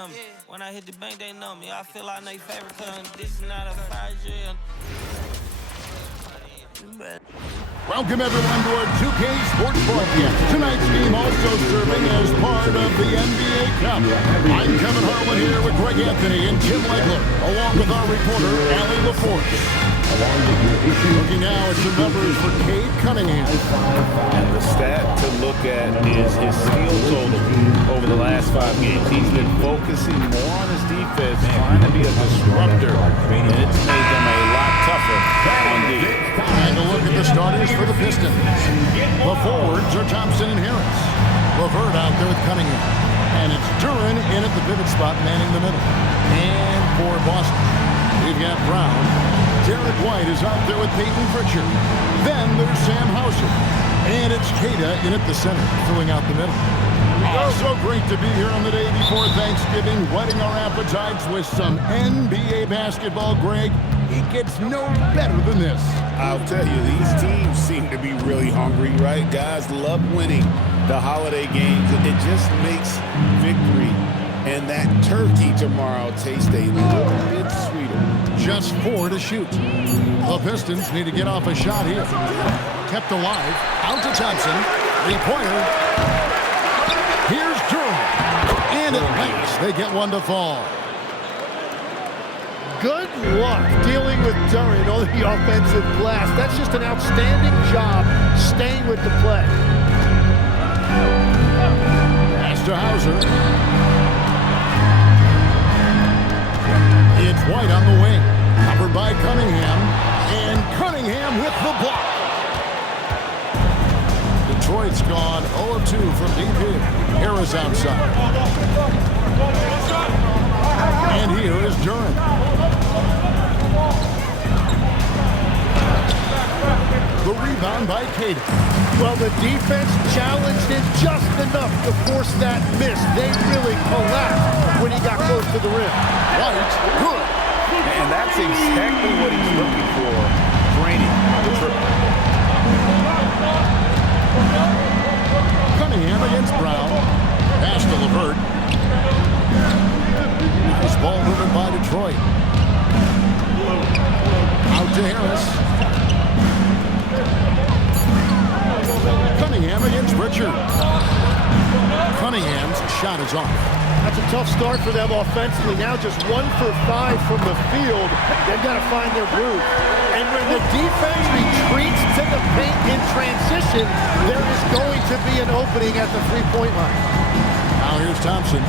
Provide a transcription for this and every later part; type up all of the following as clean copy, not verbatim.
know me. When I hit the bank, they know me. I feel like they favorite cause this is not a fire drill. Welcome everyone to our 2K Sports Broadcast. Tonight's game also serving as part of the NBA Cup. I'm Kevin Harlan here with Greg Anthony and Tim Legler, along with our reporter, Allie LaForce. Looking now at some numbers for Cade Cunningham. And the stat to look at is his steal total over the last 5 games. He's been focusing more on his defense, trying to be a disruptor, and it's made them a lot tougher on D. And a look at the starters for the Pistons. The forwards are Thompson and Harris. LeVert out there with Cunningham. And it's Duren in at the pivot spot, manning the middle. And for Boston, we've got Brown. Derek White is out there with Peyton Pritchard. Then there's Sam Hauser. And it's Queta in at the center, filling out the middle. So great to be here on the day before Thanksgiving, whetting our appetites with some NBA basketball, Greg. It gets no better than this. I'll tell you, these teams seem to be really hungry, right? Guys love winning the holiday games. It just makes victory and that turkey tomorrow taste a little bit sweeter. Just 4 to shoot. The Pistons need to get off a shot here. Kept alive. Out to Thompson. 3-pointer. Here's Duren. And it lands. They get one to fall. Good luck dealing with Duren on the offensive glass. That's just an outstanding job staying with the play. Pass to Hauser. It's White on the wing. Covered by Cunningham. And Cunningham with the block. Detroit's gone 0 of 2 from DP. Harris outside. And here is Duren. The rebound by Queta. Well, the defense challenged him just enough to force that miss. They really collapsed when he got close to the rim. White, good. And that's exactly what he's looking for, draining the triple. Cunningham against Brown. Pass to LeVert. Nice ball movement by Detroit. Out to Harris. Cunningham against Richard. Cunningham's shot is off. That's a tough start for them offensively. Now just 1 for 5 from the field. They've got to find their groove. And when the defense retreats to the paint in transition, there is going to be an opening at the three-point line. Now here's Thompson.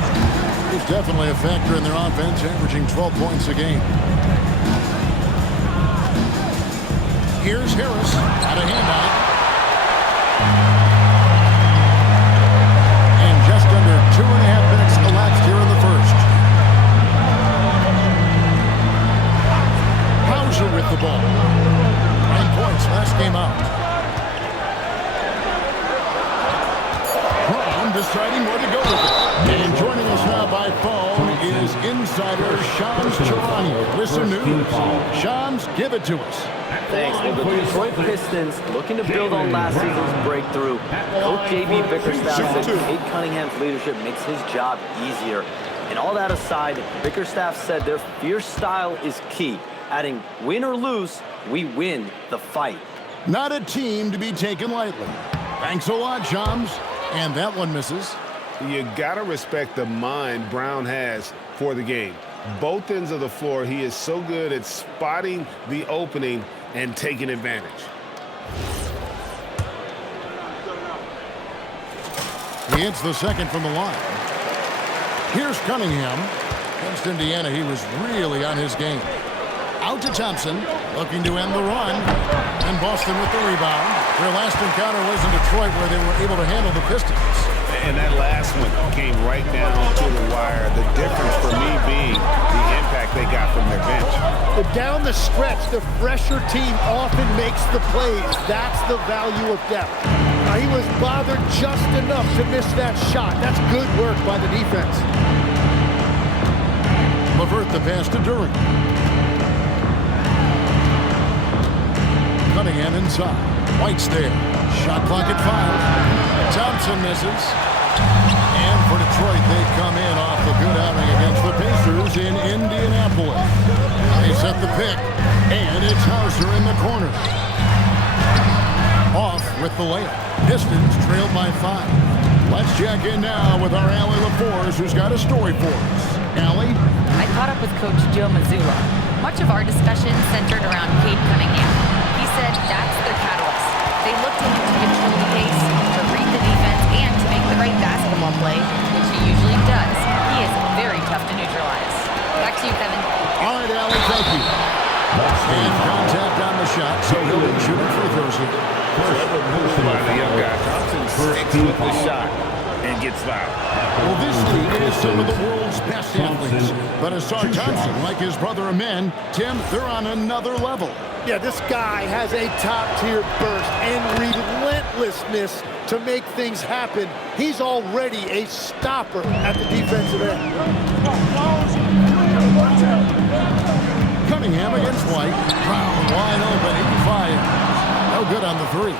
He's definitely a factor in their offense, averaging 12 points a game. Here's Harris. Got a handout. And just under 2.5 minutes elapsed here in the first. Hauser with the ball. 9 points last game out. Brown deciding where to go with it. And joining us now by phone is insider Shams Charania with some news. Shams, give it to us. Thanks. Well, the Detroit Pistons looking to build on last season's breakthrough. Coach J.B. Bickerstaff said Cade Cunningham's leadership makes his job easier. And all that aside, Bickerstaff said their fierce style is key, adding, win or lose, we win the fight. Not a team to be taken lightly. Thanks a lot, Shams. And that one misses. You gotta respect the mind Brown has for the game. Both ends of the floor, he is so good at spotting the opening and taking advantage. He hits the second from the line. Here's Cunningham. Against Indiana, he was really on his game. Out to Thompson, looking to end the run. And Boston with the rebound. Their last encounter was in Detroit, where they were able to handle the Pistons. And that last one came right down to the wire. The difference for me being the impact they got from their bench. But down the stretch, the fresher team often makes the plays. That's the value of depth. Now, he was bothered just enough to miss that shot. That's good work by the defense. LeVert the pass to Duren. Cunningham inside. White's there. Shot clock at 5. Thompson misses. And for Detroit, they come in off the good outing against Broncos in Indianapolis. They set the pick, and it's Hauser in the corner. Off with the layup. Pistons trailed by 5. Let's check in now with our Allie LaForce, who's got a story for us. Allie? I caught up with Coach Joe Mazzulla. Much of our discussion centered around Cade Cunningham. He said that's their catalyst. They look to him to control the pace, to read the defense, and to make the right basketball play, which he usually does. He is very tough to neutralize. Back to you, Kevin. All right, Allie, thank you. And contact on the shot, so he'll be shooting free throws here. By the young guy. Thompson sticks with the shot and gets fouled. Well, this league is some of the world's best athletes. But Asar Thompson, like his brother Amen, Tim, they're on another level. Yeah, this guy has a top-tier burst and relentlessness to make things happen. He's already a stopper at the defensive end. Cunningham against White. Brown wide open. 85. No good on the 3.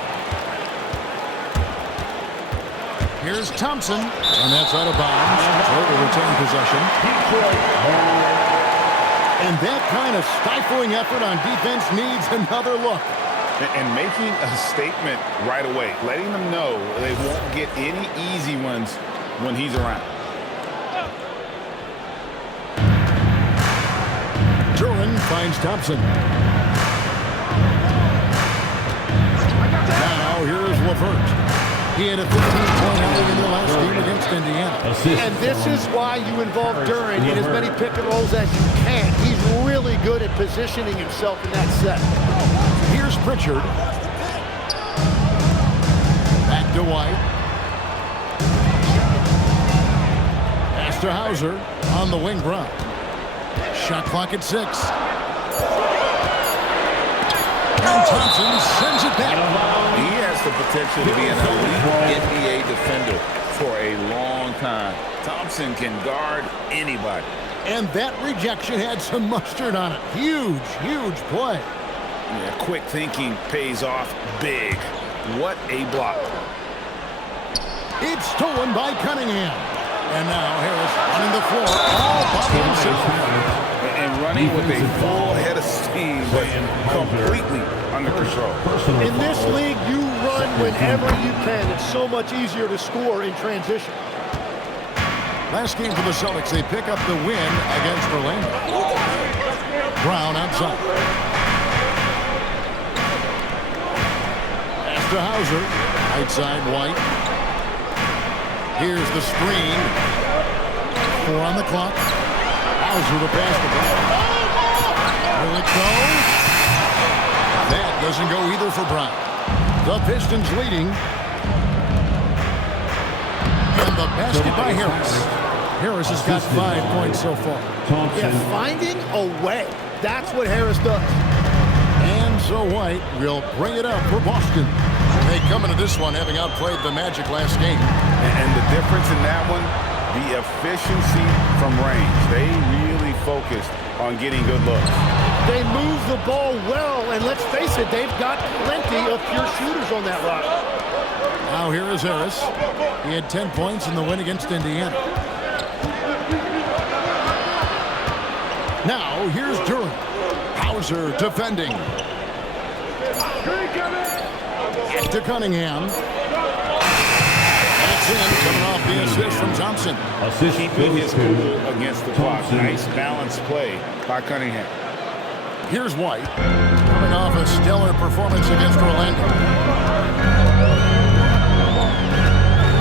Here's Thompson, and that's out of bounds. So will retain possession. And that kind of stifling effort on defense needs another look. And making a statement right away, letting them know they won't get any easy ones when he's around. Duran finds Thompson. Now here's LeVert. He had a 15-point outing in the last game against Indiana. And this is why you involve Duran in as many pick and rolls as you can. He's really good at positioning himself in that set. Here's Pritchard. Back to White. Pass to Hauser on the wing. Brown. Shot clock at 6. And Thompson sends it back. He has the potential to be an elite NBA defender for a long time. Thompson can guard anybody. And that rejection had some mustard on it. Huge, huge play. Yeah, quick thinking pays off big. What a block. It's stolen by Cunningham. And now Harris running the floor all by himself. And running with a full head of steam, but completely under control. In this league, you run whenever you can. It's so much easier to score in transition. Last game for the Celtics, they pick up the win against Orlando. Brown outside. Pass to Hauser. Right side, White. Here's the screen. 4 on the clock. Hauser the basketball. Will it go? That doesn't go either for Brown. The Pistons leading. And the basket by Harris. Harris has got 5 points so far. Yeah, finding a way. That's what Harris does. And so White will bring it up for Boston. They come into this one having outplayed the Magic last game. And the difference in that one, the efficiency from range. They really focused on getting good looks. They move the ball well, and let's face it, they've got plenty of pure shooters on that roster. Now here is Harris. He had 10 points in the win against Indiana. Now here's Duran. Hauser defending. Back to Cunningham. That's in, coming off the assist from Thompson. Keeping his cool against the clock. Nice balanced play by Cunningham. Here's White, coming off a stellar performance against Orlando.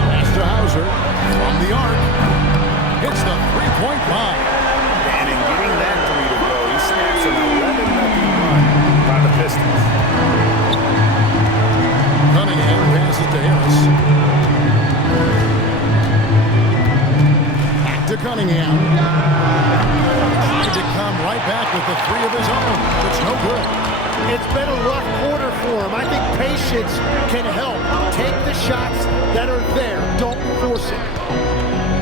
Pass to Hauser from the arc. Hits the three-point line. And in getting that three to go, he snaps an 11-0 run by the Pistons. Cunningham passes to Harris. Back to Cunningham. Trying to come right back with the 3 of his own. It's no good. It's been a rough quarter for him. I think patience can help. Take the shots that are there. Don't force it.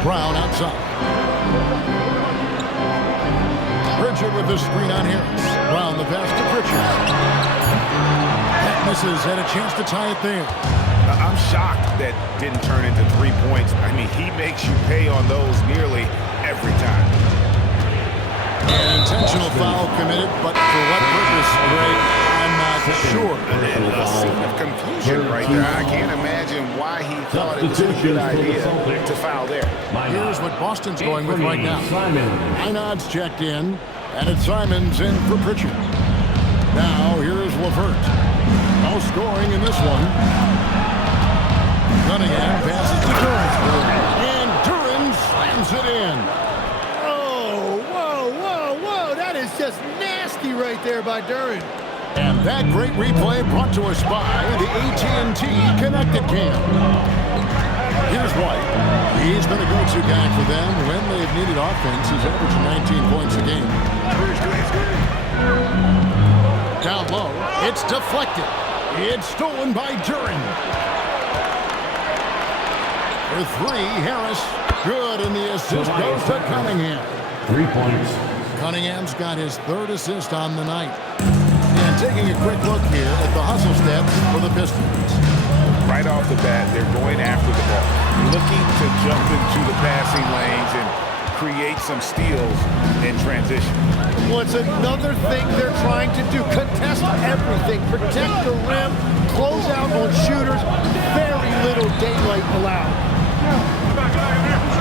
Brown outside. Pritchard with the screen on Harris. Brown the pass to Pritchard. That misses. Had a chance to tie it there. I'm shocked that didn't turn into 3 points. I mean, he makes you pay on those nearly every time. intentional foul committed, but for what purpose, Greg? I'm not sure. And a scene of confusion right there. I can't imagine why he thought it was a good idea to foul there. Here's what Boston's going with right now. Einad's checked in, and it's Simons in for Pritchard. Now, here's LeVert. No scoring in this one. Cunningham passes to Duran. And Duran slams it in. Oh, whoa. That is just nasty right there by Duran. And that great replay brought to us by the AT&T Connected Cam. Here's White. He's been a go-to guy for them when they've needed offense. He's averaging 19 points a game. Down low. It's deflected. It's stolen by Duran. For three, Harris. Good, and the assist goes to Cunningham. 3 points. Cunningham's got his third assist on the night. And taking a quick look here at the hustle stats for the Pistons. Right off the bat, they're going after the ball, looking to jump into the passing lanes and create some steals in transition. Well, it's another thing they're trying to do. Contest everything. Protect the rim. Close out on shooters. Very little daylight allowed.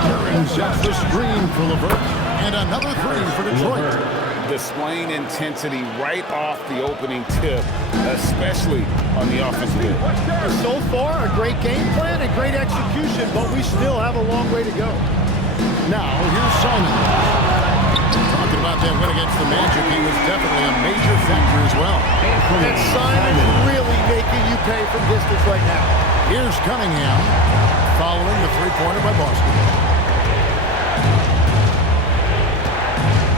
Duran sets the screen for LeVert. And another three for Detroit. Displaying intensity right off the opening tip, especially on the offensive end. So far, a great game plan and great execution, but we still have a long way to go. Now, here's Simon. Talking about that win against the Magic, he was definitely a major factor as well. And Simon really making you pay from distance right now. Here's Cunningham following the three-pointer by Boston.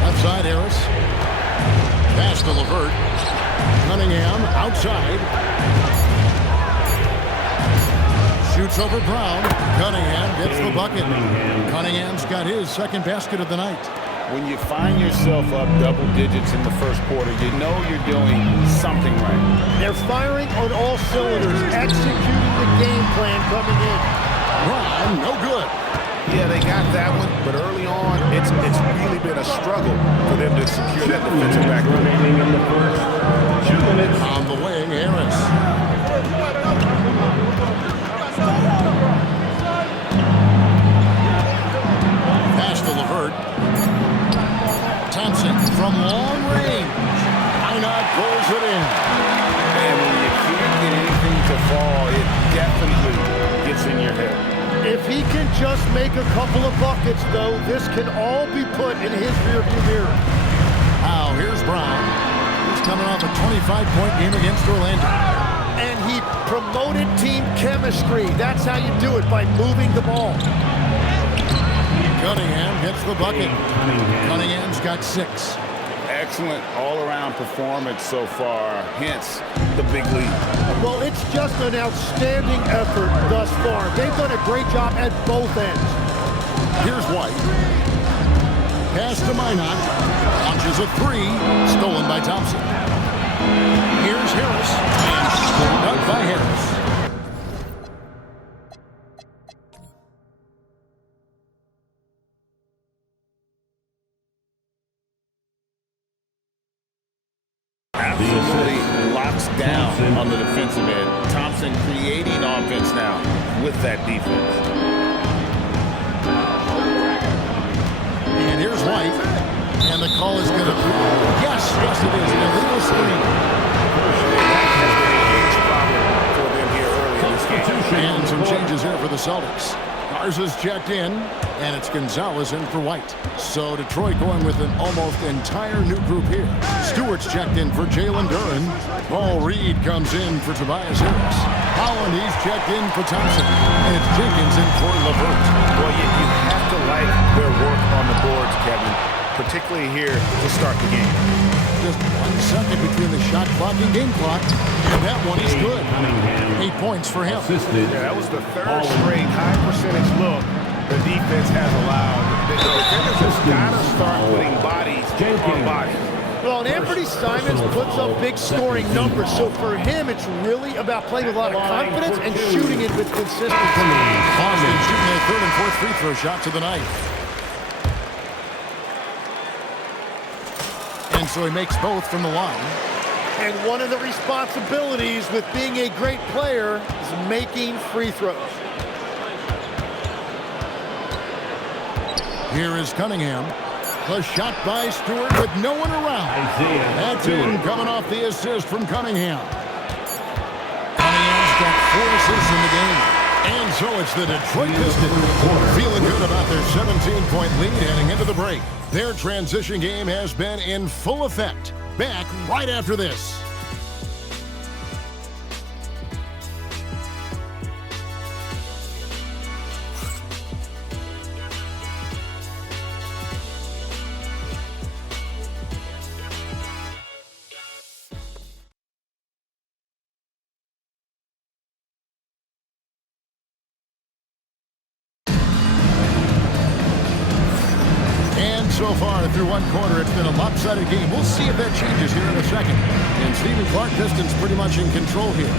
Left side, Harris. Pass to LeVert. Cunningham outside. Shoots over Brown. Cunningham gets the bucket. Cunningham's got his second basket of the night. When you find yourself up double digits in the first quarter, you know you're doing something right. They're firing on all cylinders, executing the game plan coming in. Brown, no good. Yeah, they got that one, but early on, it's really been a struggle for them to secure that defensive backboard. Remaining in the first 2 minutes. On the wing, Harris. Pass to LeVert. Thompson from long range. Einad pulls it in. And when you can't get anything to fall, it definitely gets in your head. If he can just make a couple of buckets, though, this can all be put in his rearview mirror. Now, here's Brown. He's coming off a 25-point game against Orlando. And he promoted team chemistry. That's how you do it, by moving the ball. Cunningham gets the bucket. Cunningham's got 6. Excellent all-around performance so far, hence the big lead. Well, it's just an outstanding effort thus far. They've done a great job at both ends. Here's White. Pass to Minot. Launches a 3. Stolen by Thompson. Here's Harris. And scored up by Harris. Absolutely locks down on the defensive end. Thompson creating offense now with that defense. And here's White. And the call is going to be, yes, it is. An illegal screen. That has been a huge problem for them here early in this game. And some changes here for the Celtics. Garza's checked in, and it's Gonzalez in for White. So Detroit going with an almost entire new group here. Stewart's checked in for Jalen Duran. Paul Reed comes in for Tobias Harris. Holland, he's checked in for Thompson. And it's Jenkins in for LeVert. Well, you have to like their work on the boards, Kevin, particularly here to start the game. Just 1 second between the shot clock and game clock, and that one is good. 8 points for him. Yeah, that was the third straight high percentage look the defense has allowed. The defenders have got to start putting bodies on bodies. Well, and Anthony Simons puts up big scoring numbers, so for him, it's really about playing with a lot of confidence and shooting it with consistency. Boston shooting their third and fourth free throw shots of the night. And so he makes both from the line. And one of the responsibilities with being a great player is making free throws. Here is Cunningham. The shot by Stewart with no one around. That's in, coming off the assist from Cunningham. Cunningham's got 4 assists in the game. And so it's the Detroit Pistons feeling good about their 17-point lead heading into the break. Their transition game has been in full effect. Back right after this. So far through one quarter, it's been a lopsided game. We'll see if that changes here in a second. And Stephen Clark Pistons pretty much in control here.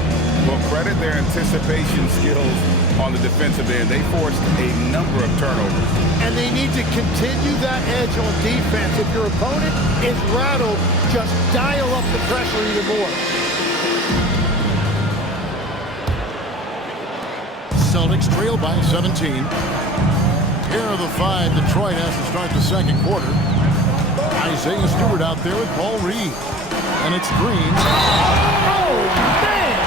Well, credit their anticipation skills on the defensive end. They forced a number of turnovers. And they need to continue that edge on defense. If your opponent is rattled, just dial up the pressure even more. Celtics trail by 17. Here are the 5. Detroit has to start the second quarter. Isaiah Stewart out there with Paul Reed. And it's Green. Oh, man!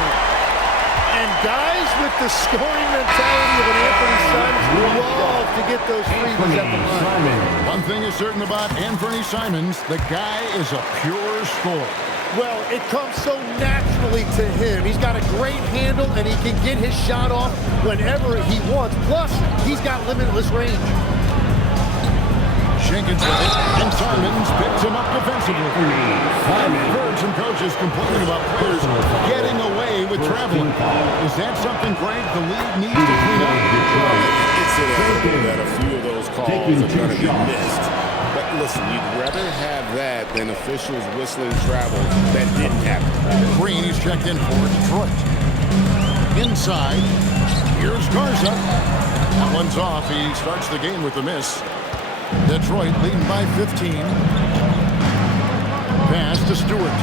And guys with the scoring mentality of an Anthony Simons love to get those freebies at the line. One thing is certain about Anthony Simons, the guy is a pure scorer. Well, it comes so naturally to him. He's got a great handle, and he can get his shot off whenever he wants. Plus, he's got limitless range. Jenkins with it, and Simons picks him up defensively. I've heard some coaches complaining about players getting away with traveling. Is that something, Greg, the league needs to clean up? It's inevitable that a few of those calls are going to be missed. But listen, you'd rather have that than officials whistling travel that didn't happen. Green is checked in for Detroit. Inside, here's Garza. That one's off. He starts the game with a miss. Detroit leading by 15. Pass to Stewart.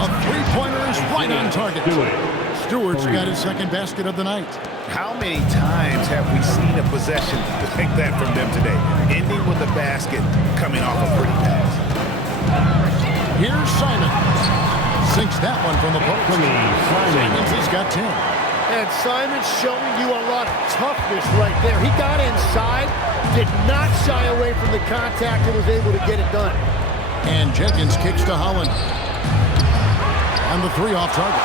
A three-pointer is right on target. Stewart's got his second basket of the night. How many times have we seen a possession like that from them today? Ending with a basket coming off a pretty pass. Here's Simons. Sinks that one from the post. Simons has got 10. And Simons showing you a lot of toughness right there. He got inside, did not shy away from the contact, and was able to get it done. And Jenkins kicks to Holland. On the 3 off target.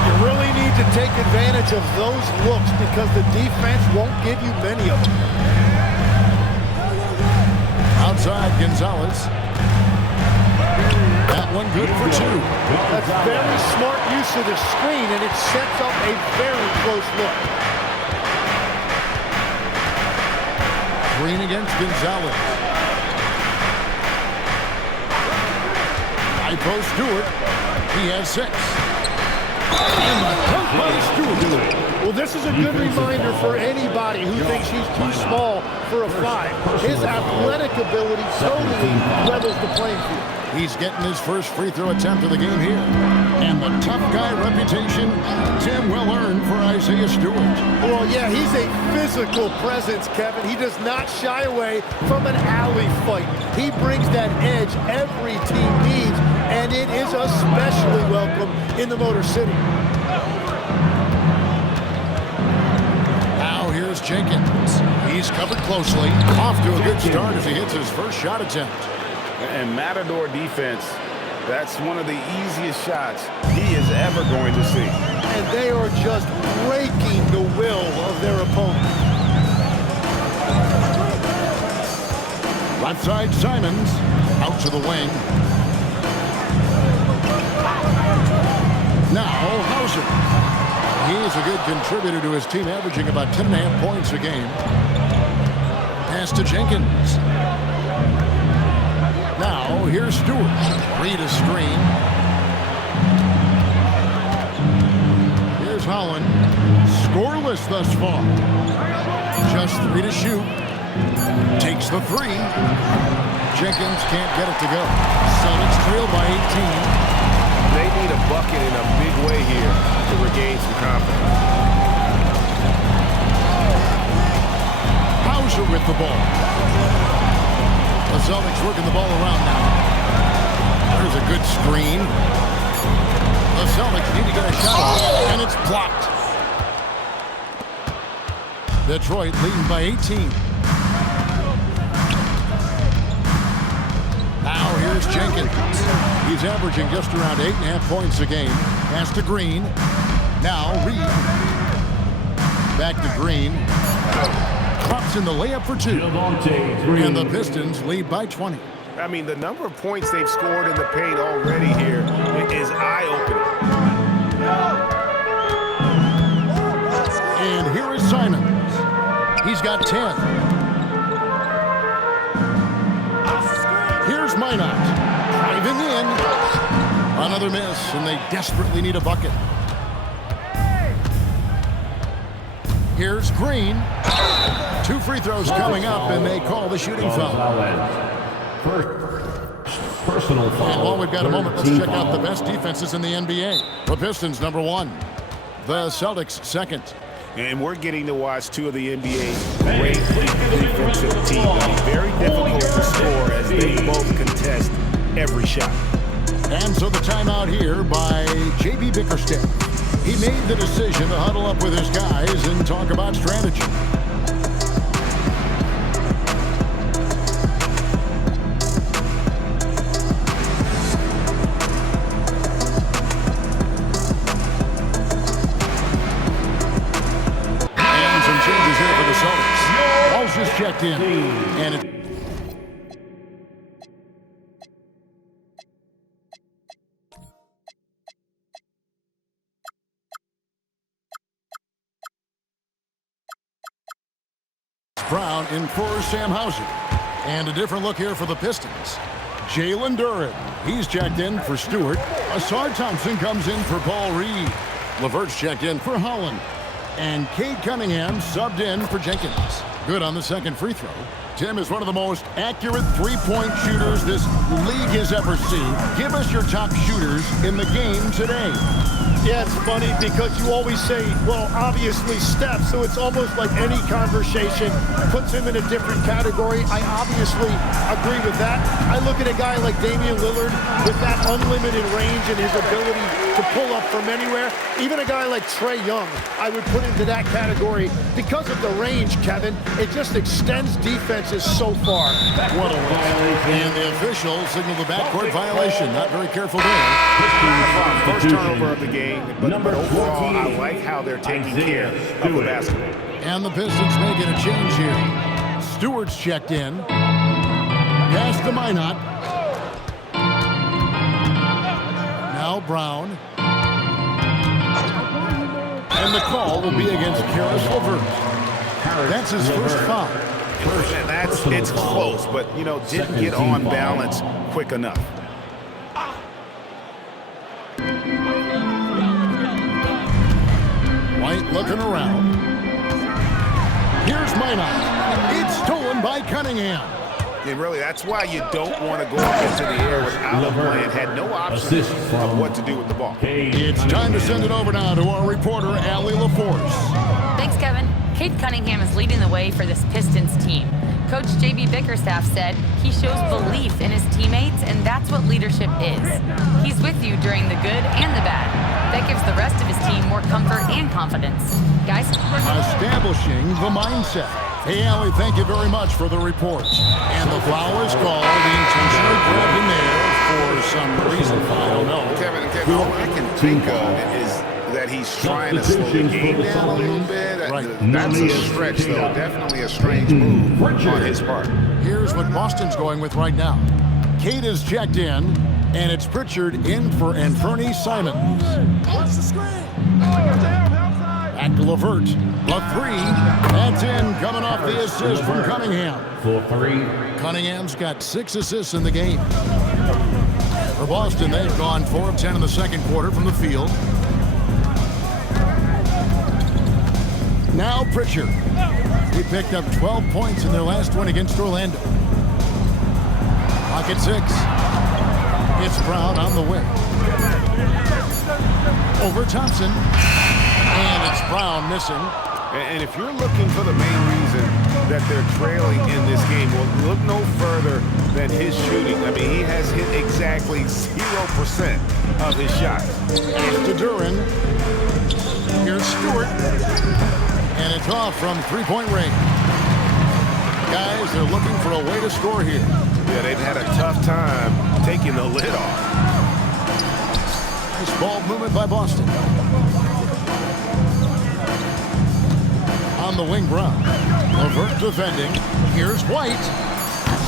You really need to take advantage of those looks because the defense won't give you many of them. Outside, Gonzalez. That one good for 2. That's very smart use of the screen, and it sets up a very close look. Green against Gonzalez. High post Stewart. He has 6. And the dunk by Stewart. Well, this is a good reminder for anybody who thinks he's too small for a 5. His athletic ability totally levels the playing field. He's getting his first free throw attempt of the game here. And the tough guy reputation, Tim, well earned for Isaiah Stewart. Well, yeah, he's a physical presence, Kevin. He does not shy away from an alley fight. He brings that edge every team needs, and it is especially welcome in the Motor City. Now here's Jenkins. He's covered closely. Off to a good start as he hits his first shot attempt. And Matador defense, that's one of the easiest shots he is ever going to see. And they are just breaking the will of their opponent. Left side, Simons. Out to the wing. Now, Hauser. He's a good contributor to his team, averaging about 10.5 points a game. Pass to Jenkins. Now, here's Stewart. Reed a screen. Here's Holland. Scoreless thus far. Just 3 to shoot. Takes the 3. Jenkins can't get it to go. Celtics trail by 18. They need a bucket in a big way here to regain some confidence. Hauser with the ball. The Celtics working the ball around now. There's a good screen. The Celtics need to get a shot off, and it's blocked. Detroit leading by 18. Now here's Jenkins. He's averaging just around 8.5 points a game. Pass to Green. Now Reed. Back to Green. Drops in the layup for 2. And the Pistons lead by 20. I mean, the number of points they've scored in the paint already here is eye-opening. And here is Simons. He's got 10. Here's Minot. Driving in. Another miss, and they desperately need a bucket. Here's Green. 2 free throws coming up, and they call the shooting foul. Personal foul. And while we've got a moment, let's check out the best defenses in the NBA. The Pistons, number 1. The Celtics, second. And we're getting to watch 2 of the NBA's great defensive teams. Very difficult to score as they both contest every shot. And so the timeout here by J.B. Bickerstaff. He made the decision to huddle up with his guys and talk about strategy. And some changes here for the Celtics. Walsh is checked in. And it Brown in for Sam Hauser. And a different look here for the Pistons. Jalen Duren. He's checked in for Stewart. Asar Thompson comes in for Paul Reed. LeVert's checked in for Holland. And Cade Cunningham subbed in for Jenkins. Good on the second free throw. Tim is one of the most accurate three-point shooters this league has ever seen. Give us your top shooters in the game today. Yeah, it's funny because you always say, well, obviously Steph, so it's almost like any conversation puts him in a different category. I obviously agree with that. I look at a guy like Damian Lillard with that unlimited range and his ability to pull up from anywhere. Even a guy like Trae Young, I would put into that category because of the range, Kevin. It just extends defenses so far. What a win. And the officials signal the backcourt violation. Not very careful there. First turnover of the game. But overall, I like how they're taking care of the basketball. And the Pistons making a change here. Stewart's checked in. Pass to Minot. Now Brown. And the call will be against Caris LeVert. That's his first foul. And it's close, but, you know, didn't get on balance quick enough. White looking around. Here's Minot. It's stolen by Cunningham. And really, that's why you don't want to go up into the air without a plan. Had no option of what to do with the ball. It's time to send it over now to our reporter, Allie LaForce. Thanks, Kevin. Cade Cunningham is leading the way for this Pistons team. Coach J.B. Bickerstaff said he shows belief in his teammates, and that's what leadership is. He's with you during the good and the bad. That gives the rest of his team more comfort and confidence. Guys? Establishing the mindset. Hey, Allie, thank you very much for the report. And the foul is called. The intentionally grabbed in there for some reason. I don't know. Kevin, all I can think of is that he's trying to slow the game down a little bit. Right. That's a stretch, though. Definitely a strange move on his part. Here's what Boston's going with right now. Cade is checked in, and it's Pritchard in for Anfernee Simons. Back to LeVert. The three. That's in, coming off the assist from Cunningham. For 3. Cunningham's got 6 assists in the game. For Boston, they've gone 4 of 10 in the second quarter from the field. Now Pritchard. He picked up 12 points in their last one against Orlando. Second 6. It's Brown on the wing. Over Thompson. And it's Brown missing. And if you're looking for the main reason that they're trailing in this game, well, look no further than his shooting. I mean, he has hit exactly 0% of his shots. To Duren. Here's Stewart. And it's off from three-point range. Guys, they're looking for a way to score here. Yeah, they've had a tough time taking the lid off. Nice ball movement by Boston. On the wing, Brown. LeVert defending. Here's White.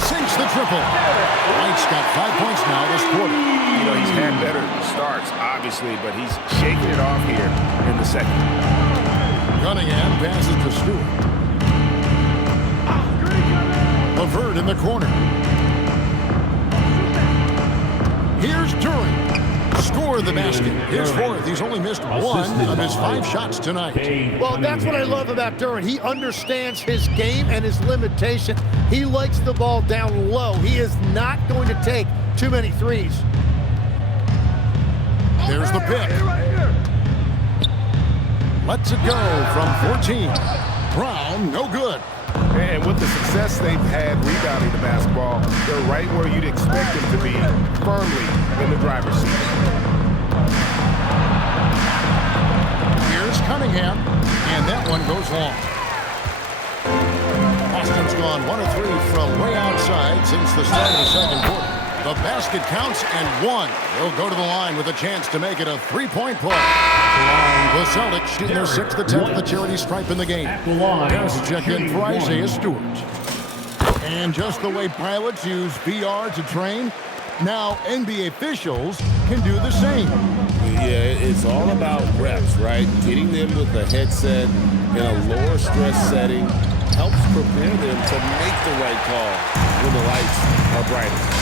Sinks the triple. White's got 5 points now this quarter. You know, he's had better starts, obviously, but he's shaking it off here in the second. Cunningham passes to Stewart. LeVert in the corner. Here's Duren. Score the basket. His fourth. He's only missed one of his 5 shots tonight. Well, that's what I love about Duren. He understands his game and his limitation. He likes the ball down low. He is not going to take too many threes. There's the pick. Lets it go from 14. Brown, no good. And with the success they've had rebounding the basketball, they're right where you'd expect them to be, firmly in the driver's seat. Here's Cunningham, and that one goes long. Boston's gone 1 of 3 from way outside since the start of the second quarter. The basket counts and 1. They'll go to the line with a chance to make it a 3-point play. The Celtics shooting their 6th attempt at the charity stripe in the game. There's a check in for Isaiah Stewart. And just the way pilots use VR to train, now NBA officials can do the same. Yeah, it's all about reps, right? Getting them with the headset in a lower stress setting helps prepare them to make the right call when the lights are brightest.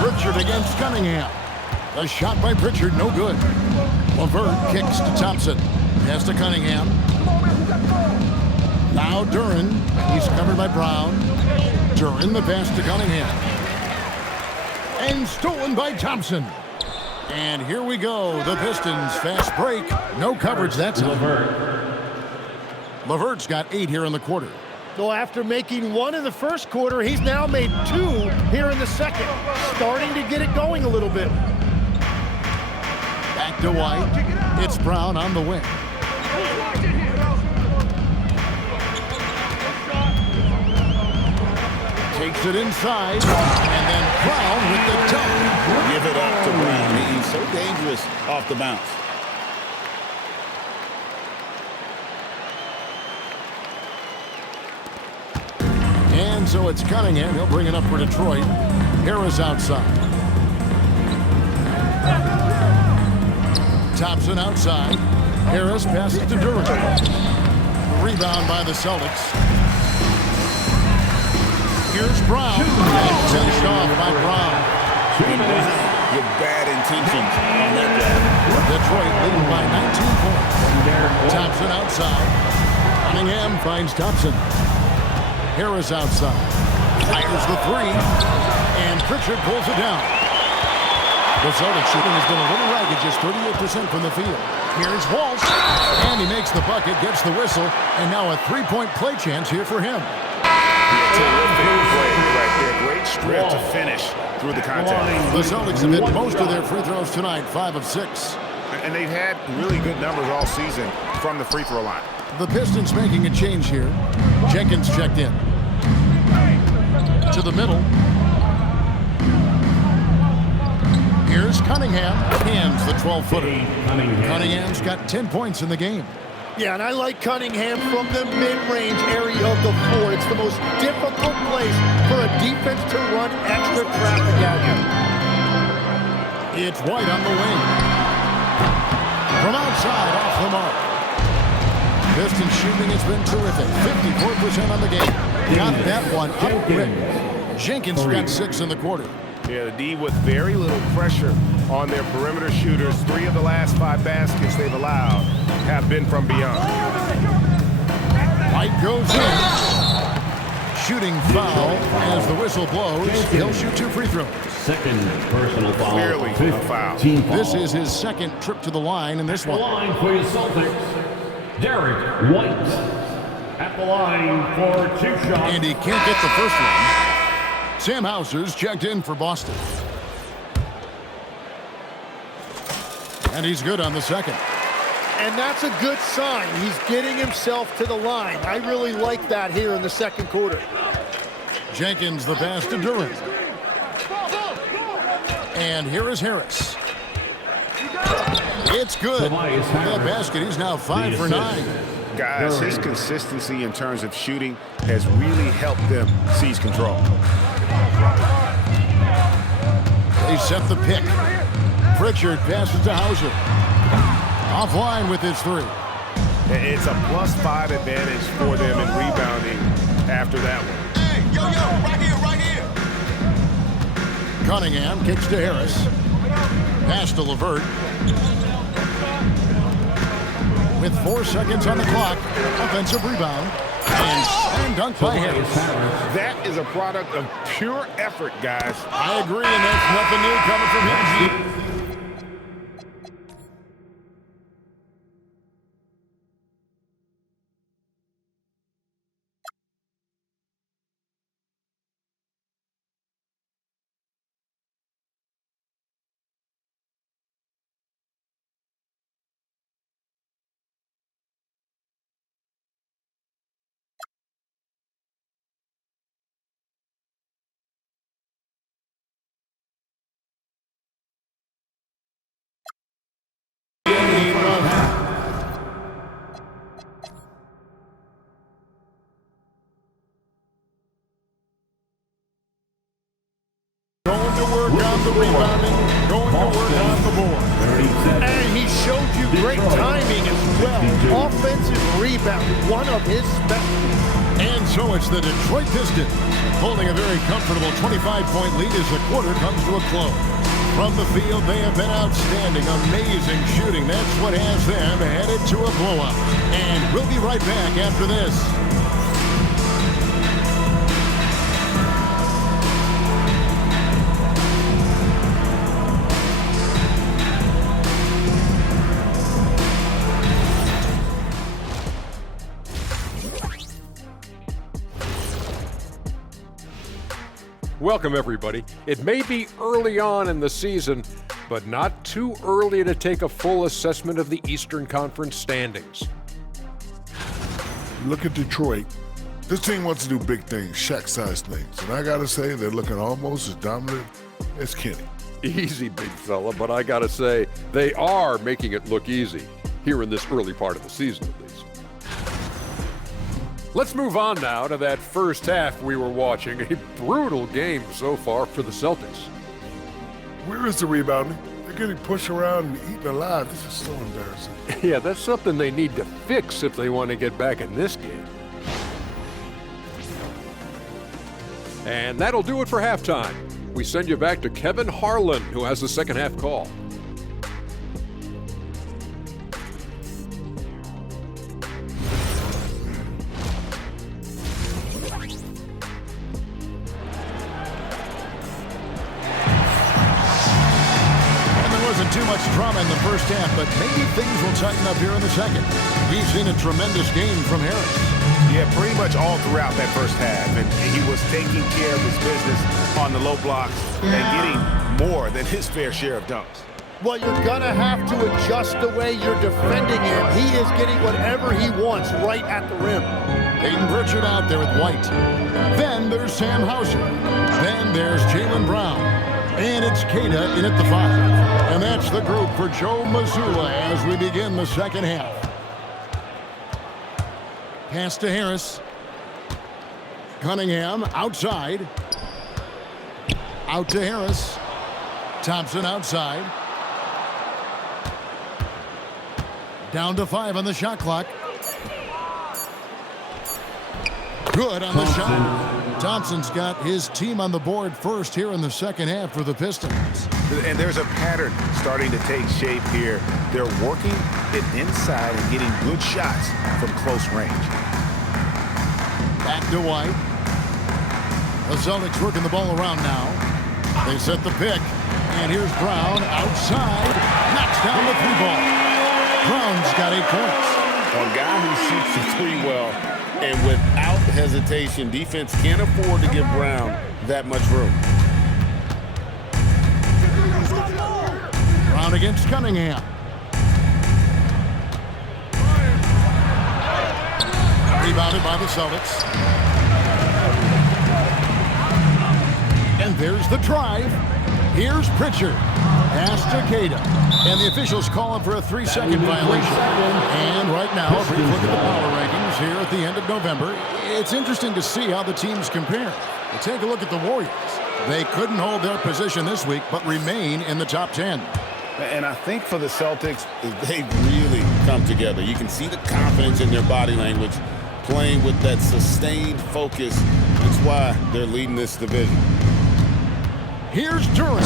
Pritchard against Cunningham. A shot by Pritchard, no good. LeVert kicks to Thompson. Pass to Cunningham. Now Duren. He's covered by Brown. Duren, the pass to Cunningham. And stolen by Thompson. And here we go. The Pistons fast break. No coverage that time. LeVert's got 8 here in the quarter. So after making 1 in the first quarter, he's now made 2 here in the second. Starting to get it going a little bit. Back to White. It's Brown on the wing. Takes it inside. And then Brown with the dunk. Give it up to Brown. He's so dangerous off the bounce. And so it's Cunningham. He'll bring it up for Detroit. Harris outside. Thompson outside. Harris passes to Duren. Rebound by the Celtics. Here's Brown. Finished off by Brown. With bad intentions on that drive. Detroit leading by 19 points. Thompson outside. Cunningham finds Thompson. Harris outside. Fires the 3. And Pritchard pulls it down. The Celtics shooting has been a little ragged, just 38% from the field. Here's Walsh. And he makes the bucket, gets the whistle, and now a 3-point play chance here for him. Terrific play right there. Great strip to finish through the contact. The Celtics have hit most of their free throws tonight, 5 of 6. And they've had really good numbers all season from the free throw line. The Pistons making a change here. Jenkins checked in. To the middle. Here's Cunningham. Hands the 12-footer. Cunningham's got 10 points in the game. Yeah, and I like Cunningham from the mid-range area of the floor. It's the most difficult place for a defense to run extra traffic at you. It's White on the wing. From outside, off the mark. Pistons shooting has been terrific. 54% on the game. Got that one up quick. Jenkins got 6 in the quarter. Yeah, the D with very little pressure on their perimeter shooters. 3 of the last 5 baskets they've allowed have been from beyond. White goes in. shooting foul. As the whistle blows, he'll shoot 2 free throws. Second personal foul. Clearly a foul. This is his second trip to the line in this The one. line for your Celtics, Derek White. At the line for 2 shots. And he can't get the first one. Sam Hauser's checked in for Boston. And he's good on the second. And that's a good sign. He's getting himself to the line. I really like that here in the second quarter. Jenkins the pass to Duren. And here is Harris. It's good. That basket, he's now 5 for 9. Guys, his consistency in terms of shooting has really helped them seize control. They set the pick. Pritchard passes to Hauser. Offline with his 3. It's a +5 advantage for them in rebounding after that one. Hey, yo, right here, right here. Cunningham kicks to Harris. Pass to LeVert. With 4 seconds on the clock, offensive rebound. And slam dunk by Harris. That is a product of pure effort, guys. I agree, and that's nothing new coming from him. Going to work on the rebounding, going to work on the board. And he showed you great timing as well. Offensive rebound, one of his specialties. And so it's the Detroit Pistons holding a very comfortable 25-point lead as the quarter comes to a close. From the field, they have been outstanding, amazing shooting. That's what has them headed to a blowout. And we'll be right back after this. Welcome, everybody. It may be early on in the season, but not too early to take a full assessment of the Eastern Conference standings. Look at Detroit. This team wants to do big things, Shaq-sized things. And I got to say, they're looking almost as dominant as Kenny. Easy, big fella, but I gotta say, they are making it look easy, here in this early part of the season at least. Let's move on now to that first half we were watching. A brutal game so far for the Celtics. Where is the rebounding? They're getting pushed around and eaten alive. This is so embarrassing. Yeah, that's something they need to fix if they want to get back in this game. And that'll do it for halftime. We send you back to Kevin Harlan, who has the second half call. Too much drama in the first half, but maybe things will tighten up here in the second. We've seen a tremendous game from Harris. Yeah, pretty much all throughout that first half, and he was taking care of his business on the low blocks and getting more than his fair share of dunks. Well, you're going to have to adjust the way you're defending him. He is getting whatever he wants right at the rim. Peyton Pritchard out there with White. Then there's Sam Hauser. Then there's Jaylen Brown. And it's Queta in at the 5. And that's the group for Joe Mazzulla as we begin the second half. Pass to Harris. Cunningham outside. Out to Harris. Thompson outside. Down to 5 on the shot clock. Good on the shot. Thompson's got his team on the board first here in the second half for the Pistons. And there's a pattern starting to take shape here. They're working it inside and getting good shots from close range. Back to White. The Celtics working the ball around now. They set the pick. And here's Brown outside. Knocks down the three ball. Brown's got 8 points. A guy who shoots the three well and without hesitation, defense can't afford to give Brown that much room. Brown against Cunningham. Rebounded by the Celtics. And there's the drive. Here's Pritchard. Pass to Queta. And the officials call him for a 3-second violation. And right now, a brief look at the power rankings here at the end of November. It's interesting to see how the teams compare. But take a look at the Warriors. They couldn't hold their position this week, but remain in the top 10. And I think for the Celtics, they've really come together. You can see the confidence in their body language, playing with that sustained focus. That's why they're leading this division. Here's Duren.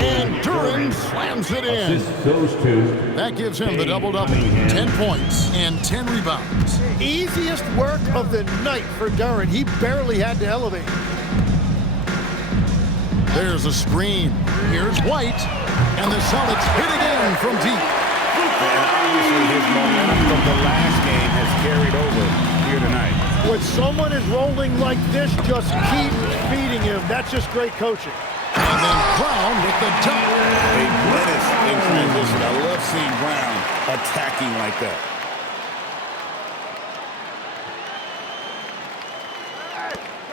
And Duren slams it in. Goes to That gives him the double-double. 10 points and 10 rebounds. Easiest work of the night for Duren. He barely had to elevate. There's a screen. Here's White. And the Celtics hit again from deep. And obviously his momentum from the last game has carried over here tonight. When someone is rolling like this, just keep feeding him. That's just great coaching. And then Brown with the dunk. A menace in transition. I love seeing Brown attacking like that.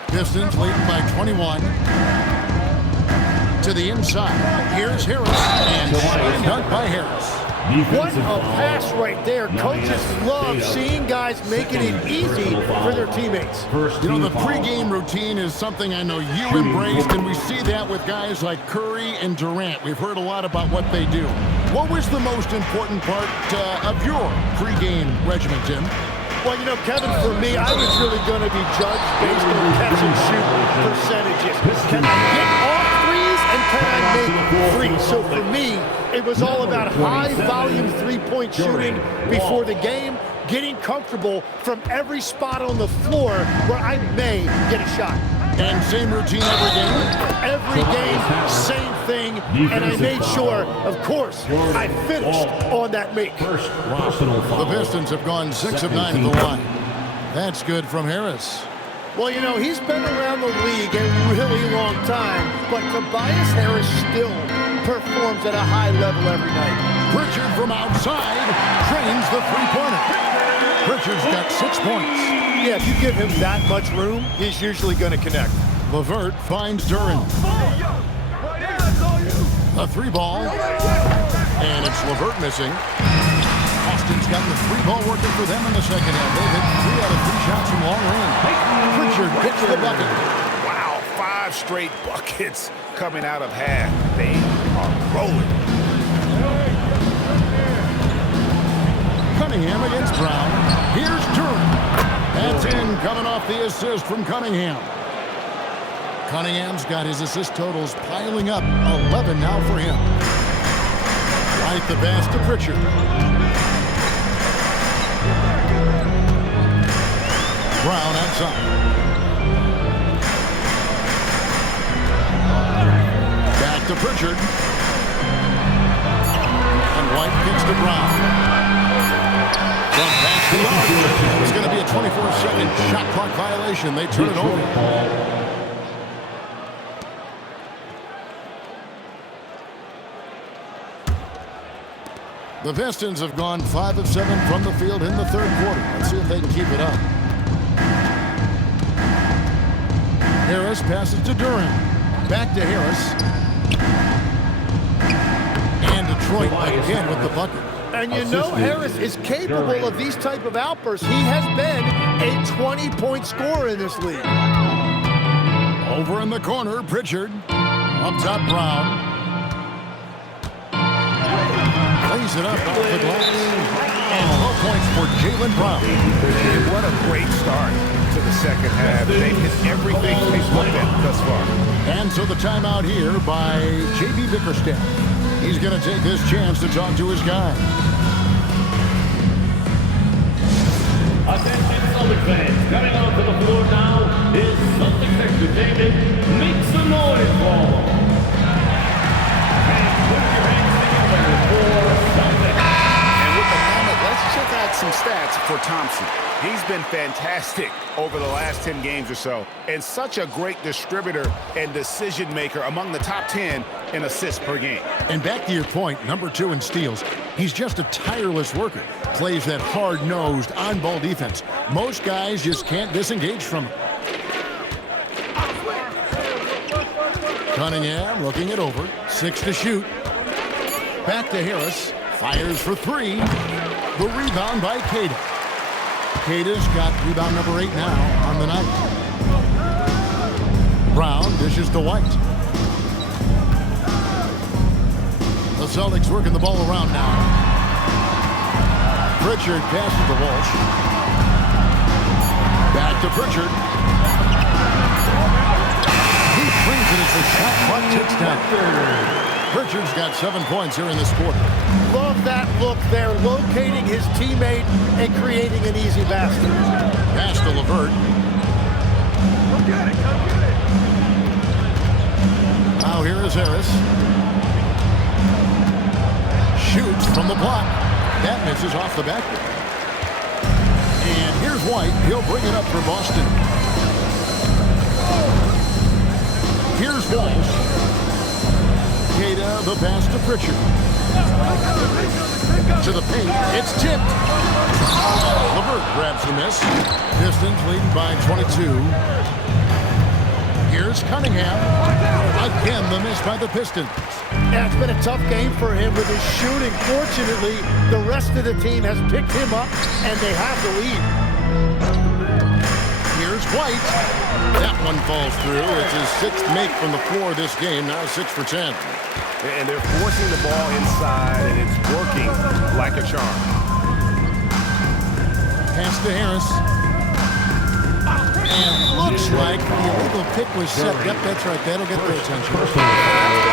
Pistons leading by 21. To the inside. Here's Harris. And slam dunk by Harris. What a pass right there. Coaches love seeing guys making it easy for their teammates. You know, the pregame routine is something I know you embraced, and we see that with guys like Curry and Durant. We've heard a lot about what they do. What was the most important part of your pregame regimen, Tim? Well, you know, Kevin, for me, I was really going to be judged based on catch and shoot percentages. Can I get off threes and can I make threes? So for me, it was all about high-volume three-point shooting before the game, getting comfortable from every spot on the floor where I may get a shot. And same routine every game? Every game, same thing, and I made sure, of course, I finished on that make. The Pistons have gone 6 of 9 at the line. That's good from Harris. Well, you know, he's been around the league a really long time, but Tobias Harris still performs at a high level every night. Pritchard from outside trains the three-pointer. Pritchard's got 6 points. Yeah, if you give him that much room, he's usually going to connect. LeVert finds Duren. A three ball. And it's LeVert missing. Austin's got the three ball working for them in the second half. They've hit 3 out of 3 shots from long range. Pritchard hits the bucket. Wow, 5 straight buckets coming out of half. They are rolling. Cunningham against Brown. Here's Duren. That's in, coming off the assist from Cunningham. Cunningham's got his assist totals piling up. 11 now for him. Right the pass to Pritchard. Brown outside. Back to Pritchard. And White kicks to Brown. It's going to be a 24-second shot clock violation. They turn it over. The Pistons have gone 5 of 7 from the field in the third quarter. Let's see if they can keep it up. Harris passes to Duren. Back to Harris. And Detroit again with the bucket. And you know Harris is capable of these type of outbursts. He has been a 20-point scorer in this league. Over in the corner, Pritchard. Up top, Brown. Lays it up off the glass. And 12 points for Jaylen Brown. What a great start to the second half. They've hit everything they've looked at thus far. And so the timeout here by J.B. Bickerstaff. He's going to take this chance to talk to his guy. Attention Celtics fans, coming onto the floor now is Celtics extra David been fantastic over the last 10 games or so, and such a great distributor and decision maker among the top 10 in assists per game. And back to your point, number 2 in steals, he's just a tireless worker. Plays that hard-nosed, on-ball defense. Most guys just can't disengage from him. Cunningham looking it over. 6 to shoot. Back to Harris. Fires for 3. The rebound by Queta. Queta's got rebound number 8 now on the night. Brown dishes to White. The Celtics working the ball around now. Pritchard passes to Walsh. Back to Pritchard. He brings it as the shot clock ticks down. Pritchard's got 7 points here in this quarter. Love that look there, locating his teammate and creating an easy basket. Pass to LeVert. Come get it, come get it. Now here is Harris. Shoots from the block. That misses off the backboard. And here's White. He'll bring it up for Boston. Here's Walsh. Queta, the pass to Pritchard. To the paint. It's tipped. LeVert grabs the miss. Pistons leading by 22. Here's Cunningham. Again, the miss by the Pistons. Yeah, it's been a tough game for him with his shooting. Fortunately, the rest of the team has picked him up, and they have the lead. Here's White. That one falls through. It's his 6th make from the floor this game, now 6 for 10. And they're forcing the ball inside, and it's working like a charm. Pass to Harris. And looks like the illegal pick was set. Yep, that's right. That'll get their attention. That's going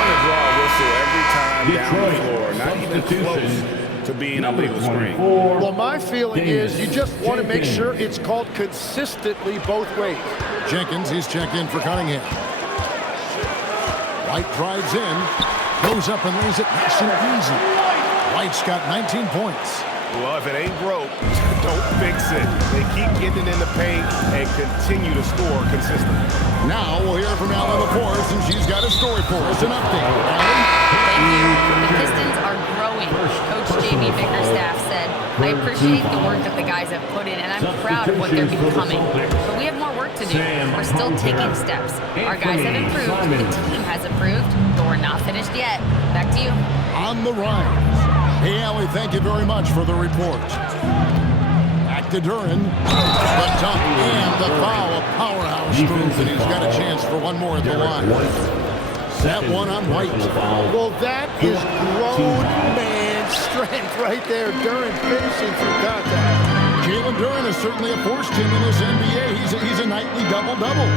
to draw a whistle every time down the floor. Not even close to being a legal screen. Well, my feeling is you just want to make sure it's called consistently both ways. Jenkins, he's checked in for Cunningham. White drives in, goes up and lays it nice and easy. White's got 19 points. Well, if it ain't broke, don't fix it. They keep getting in the paint and continue to score consistently. Now we'll hear from Allie LaForce, and she's got a story for us. An update. The Pistons are growing. Coach J.B. Bickerstaff said, I appreciate the work that the guys have put in, and I'm proud of what they're becoming. But we have more work to do. We're still taking steps. Our guys have improved, the team has improved, but we're not finished yet. Back to you. On the rise. Hey, Allie, thank you very much for the report. Back to Duren. The dunk and the foul. A powerhouse move, and he's got a chance for one more at the line. That one on White. Well, that is grown man strength right there. Duren finishing through contact. Jalen Duren has certainly a force team in this NBA. He's a nightly double-double.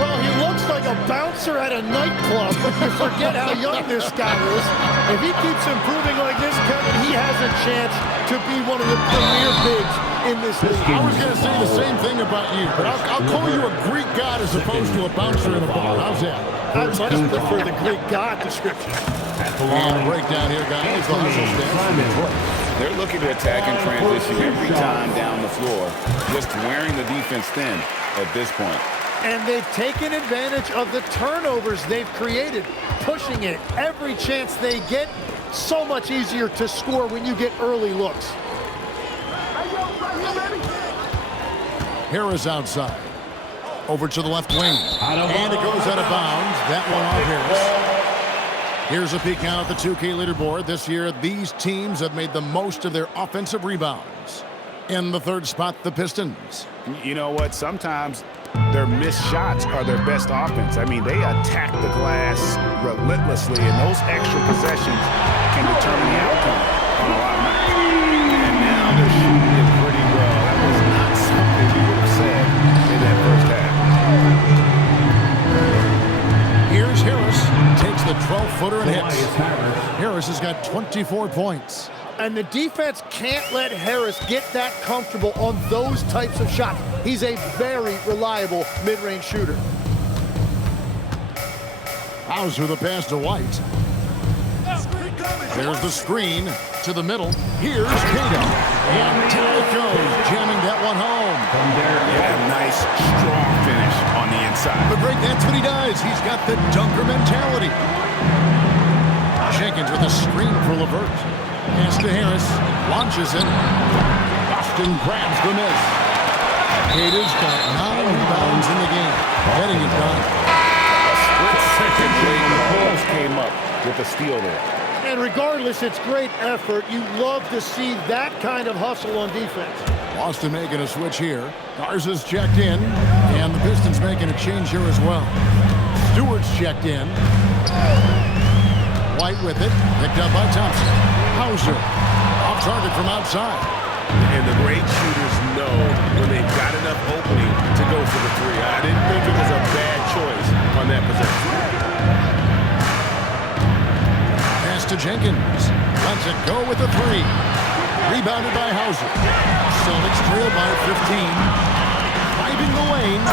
Well, he looks like a bouncer at a nightclub, but you forget how young this guy is. If he keeps improving like this, Kevin, he has a chance to be one of the premier bigs in this league. I was going to say the same thing about you, but I'll call you a Greek god as opposed to a bouncer in a bar. How's that? I much prefer the Greek god description. And breakdown here, guys. The hustle stands. They're looking to attack in transition every time down the floor, just wearing the defense thin at this point. And they've taken advantage of the turnovers they've created, pushing it every chance they get. So much easier to score when you get early looks. Harris outside. Over to the left wing. And it goes out of bounds. That one off Harris. Here's a peek now at the 2K leaderboard. This year, these teams have made the most of their offensive rebounds. In the 3rd spot, the Pistons. You know what? Sometimes their missed shots are their best offense. I mean, they attack the glass relentlessly, and those extra possessions can determine the outcome on a lot of nights. And now they're shooting it pretty well. That was not something you would have said in that first half. Here's Harris. Takes the 12-footer and hits. Harris has got 24 points. And the defense can't let Harris get that comfortable on those types of shots. He's a very reliable mid-range shooter. Hauser the pass to White. There's the screen to the middle. Here's Queta. And down it goes, jamming that one home. Yeah, nice, strong finish on the inside. But Greg, that's what he does. He's got the dunker mentality. Jenkins with a screen for LeVert. Pass to Harris. Launches it. Boston grabs the miss. Gators got 9 rebounds in the game. Heading it done. Split-second late, the Bulls came up with a steal there. And regardless, it's great effort. You love to see that kind of hustle on defense. Boston making a switch here. Garza's checked in. And the Pistons making a change here as well. Stewart's checked in. White with it. Picked up by Thompson. Hauser. Off target from outside. And the great shooters know when they've got enough opening to go for the three. I didn't think it was a bad choice on that possession. Pass to Jenkins. Lets it go with the three. Rebounded by Hauser. Celtics trail by 15. Driving the lane.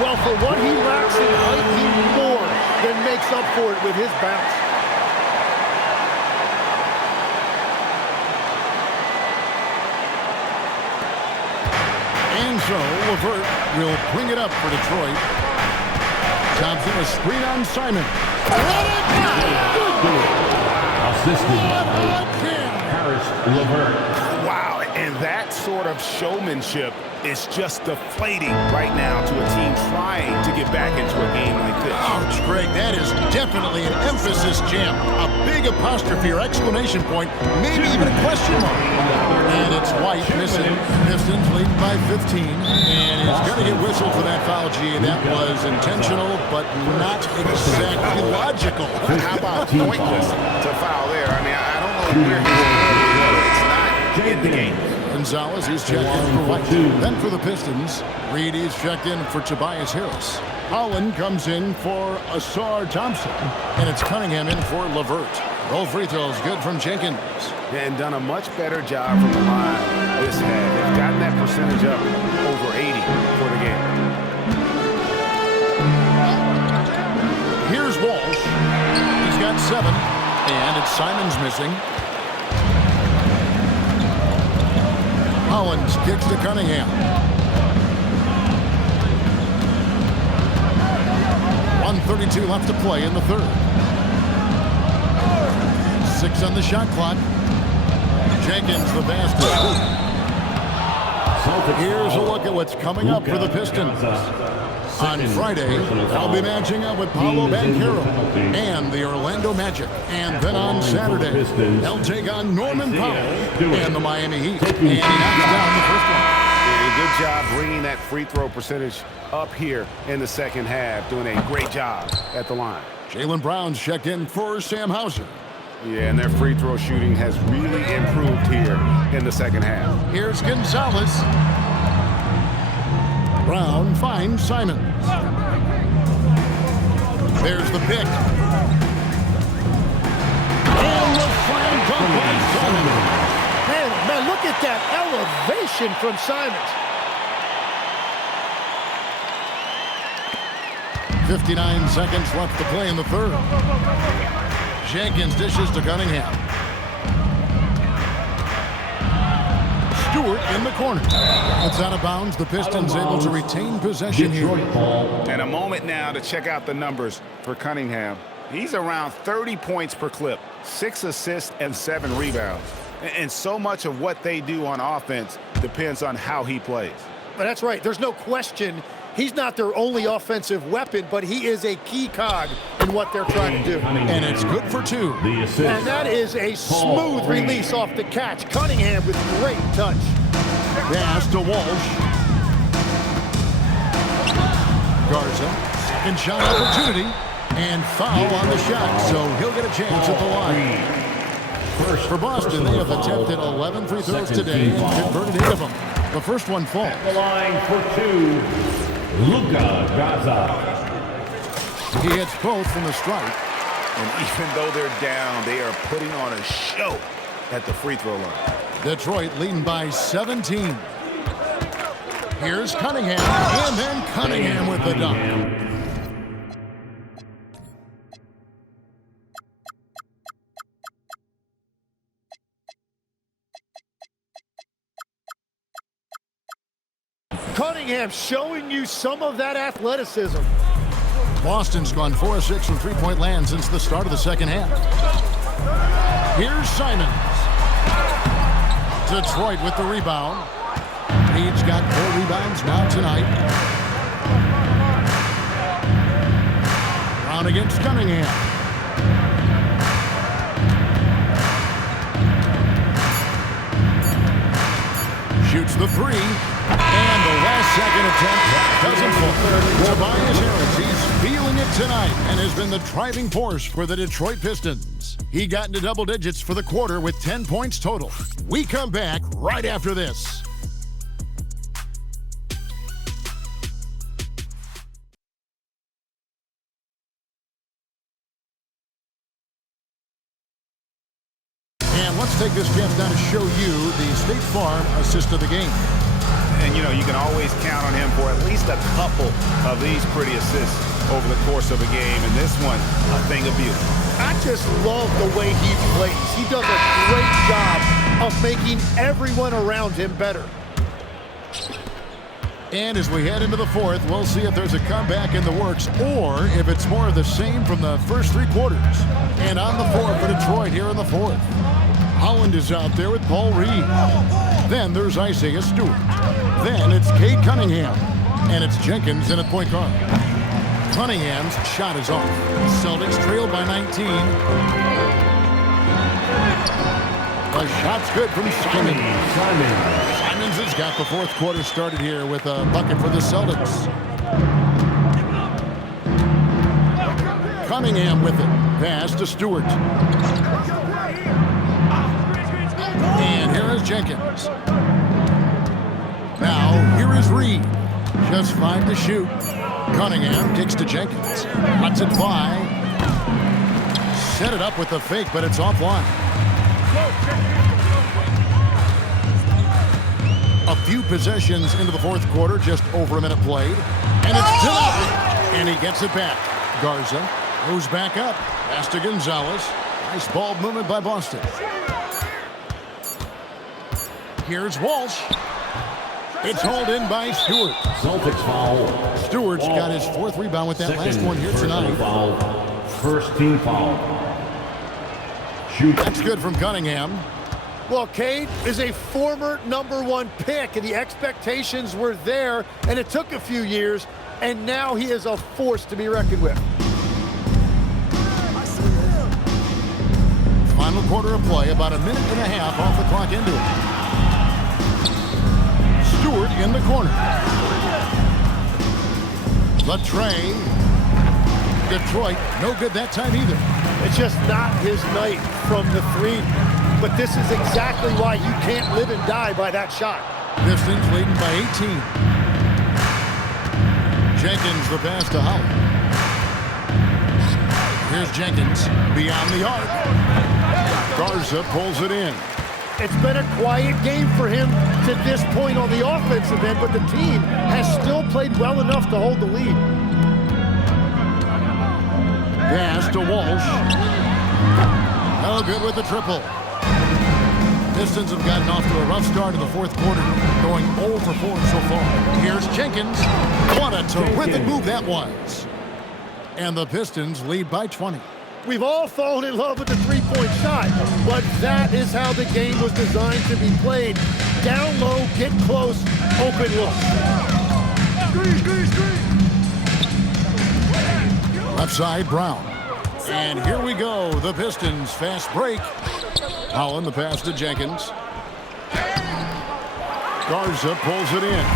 Well, for what he lacks in height, he more than makes up for it with his bounce. And so LeVert will bring it up for Detroit. Thompson a screen on Simon. Assisted by Harris LeVert. Wow, and that sort of showmanship is just deflating right now to a team trying to get back into a game like this. Ouch, Greg, that is definitely an emphasis jam. A big apostrophe or exclamation point, maybe even a question mark. And it's White missing. Pistons leading by 15. And he's going to get whistled for that foul, G. And that was intentional, but not exactly logical. How about pointless to foul there? I mean, I don't know where it's not in the game. Gonzalez, he's checked in for White. Then for the Pistons, Reed, he's checked in for Tobias Harris. Holland comes in for Asar Thompson. And it's Cunningham in for LeVert. Both free throws good from Jenkins. And done a much better job from the line this half. They've gotten that percentage up over 80 for the game. Here's Walsh. He's got 7. And it's Simons missing. Collins kicks to Cunningham. 1:32 left to play in the third. 6 on the shot clock. Jenkins the basket. Here's a look at what's coming up for the Pistons. On Friday, I'll be matching up with Paolo Banchero and the Orlando Magic. And then on Saturday, they'll take on Norman Powell and the Miami Heat. And he knocks down the first one. Good job bringing that free throw percentage up here in the second half. Doing a great job at the line. Jaylen Brown's checked in for Sam Hauser. Yeah, and their free throw shooting has really improved here in the second half. Here's Gonzalez. Brown finds Simons. There's the pick. And the slam dunk by Simons. Man, look at that elevation from Simons. 59 seconds left to play in the third. Jenkins dishes to Cunningham. Stewart in the corner. It's out of bounds. The Pistons able to retain possession here. And a moment now to check out the numbers for Cunningham. He's around 30 points per clip, 6 assists and 7 rebounds. And so much of what they do on offense depends on how he plays. But that's right. There's no question. He's not their only offensive weapon, but he is a key cog in what they're trying to do. And it's good for 2. And that is a smooth release off the catch. Cunningham with great touch. Pass to Walsh. Garza, second shot opportunity, and foul on the shot, so he'll get a chance at the line. For Boston, they have attempted 11 free throws today and converted 8 of them. The first one falls. The line for 2, Luka Garza. He hits both from the stripe. And even though they're down, they are putting on a show at the free throw line. Detroit leading by 17. Here's Cunningham, and then Cunningham with the dunk. Cunningham showing you some of that athleticism. Boston's gone 4 of 6 from three-point land since the start of the second half. Here's Simons. Detroit with the rebound. Reed's got 4 rebounds now tonight. Brown against Cunningham. Shoots the 3. And the last second attempt doesn't fall. Tobias Harris, he's feeling it tonight and has been the driving force for the Detroit Pistons. He got into double digits for the quarter with 10 points total. We come back right after this. And let's take this chance now to show you the State Farm assist of the game. And, you know, you can always count on him for at least a couple of these pretty assists over the course of a game. And this one, a thing of beauty. I just love the way he plays. He does a great job of making everyone around him better. And as we head into the fourth, we'll see if there's a comeback in the works or if it's more of the same from the first 3 quarters. And on the floor for Detroit here in the fourth. Holland is out there with Paul Reed. Then there's Isaiah Stewart. Then it's Cade Cunningham. And it's Jenkins in at point guard. Cunningham's shot is off. Celtics trail by 19. The shot's good from Simons. Simons has got the fourth quarter started here with a bucket for the Celtics. Cunningham with it. Pass to Stewart. And here is Jenkins. Now, here is Reed. Just 5 to shoot. Cunningham kicks to Jenkins. Lets it fly. Set it up with the fake, but it's offline. A few possessions into the fourth quarter, just over a minute played. And it's denied. And he gets it back. Garza moves back up. Pass to Gonzalez. Nice ball movement by Boston. Here's Walsh. It's hauled in by Stewart. Celtics foul. Stewart's got his 4th rebound with that last one here tonight. Foul. First team foul. Shoot. That's good from Cunningham. Well, Cade is a former #1 pick, and the expectations were there, and it took a few years, and now he is a force to be reckoned with. Final quarter of play, about a minute and a half off the clock into it. Stewart in the corner. Latrey. Detroit, no good that time either. It's just not his night from the 3. But this is exactly why you can't live and die by that shot. Pistons leading by 18. Jenkins the pass to Holland. Here's Jenkins beyond the arc. Garza pulls it in. It's been a quiet game for him to this point on the offensive end, but the team has still played well enough to hold the lead. Pass to Walsh. No good with the triple. Pistons have gotten off to a rough start in the fourth quarter, going 0 for 4 so far. Here's Jenkins. What a terrific move that was. And the Pistons lead by 20. We've all fallen in love with the three-point shot, but that is how the game was designed to be played. Down low, get close, open look. Left side, Brown. And here we go, the Pistons fast break. Holland the pass to Jenkins. Garza pulls it in.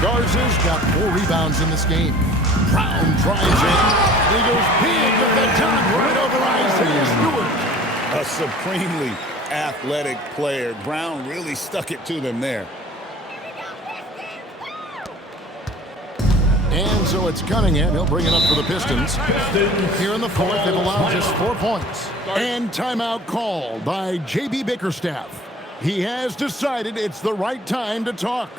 Garza's got 4 rebounds in this game. Brown drives in. He goes big with the dunk right over Isaiah Stewart. A supremely athletic player. Brown really stuck it to them there. And so it's Cunningham. He'll bring it up for the Pistons. Here in the fourth, they've allowed just 4 points. And timeout called by J.B. Bickerstaff. He has decided it's the right time to talk.